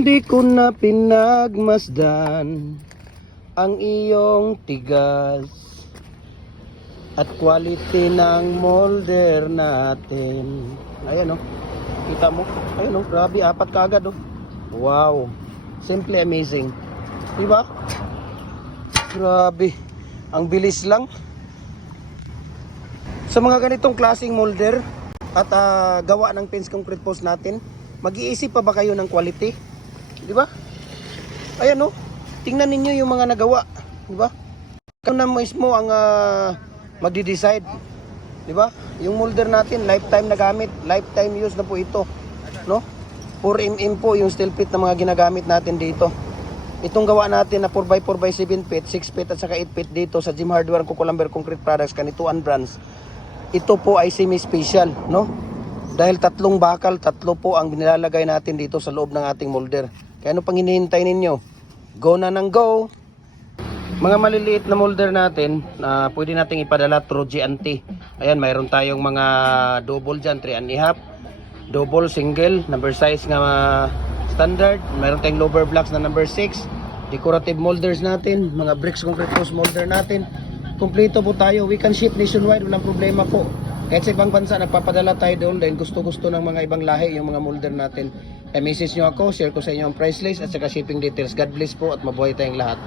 Hindi ko na pinagmasdan ang iyong tigas at quality ng molder natin. Ayan oh, kita mo? Ayan oh, grabe, 4 kaagad oh. Wow, simply amazing. Diba? Grabe, ang bilis lang. Sa mga ganitong klaseng molder at gawa ng fence concrete post natin, mag-iisip pa ba kayo ng quality? Di ba? Ayan oh, tingnan ninyo yung mga nagawa, di ba? Kayo na mismo ang magdi-decide, di ba? Yung molder natin, lifetime na gamit, lifetime use na po ito, no? 4mm po yung steel plate na mga ginagamit natin dito. Itong gawa natin na 4x4x7 feet, 6 feet at saka 8 feet dito sa Jim Hardware Cucumber Concrete Products, Kanituan Brands. Ito po ay semi-special, no? Dahil 3 bakal, 3 po ang nilalagay natin dito sa loob ng ating molder. Kaya ano pang hinihintay ninyo? Go na ng go! Mga maliliit na molder natin, pwede nating ipadala through GNT. Ayan, mayroon tayong mga double dyan, 3.5, double, single, number size nga standard. Mayroon tayong lower blocks na number 6, decorative molders natin, mga bricks concrete post molder natin. Kompleto po tayo. We can ship nationwide, walang problema po. Kahit sa ibang bansa, nagpapadala tayo doon dahil gusto-gusto ng mga ibang lahi yung mga molder natin. Message nyo ako, share ko sa inyo ang price list at saka shipping details. God bless po at mabuhay tayong lahat.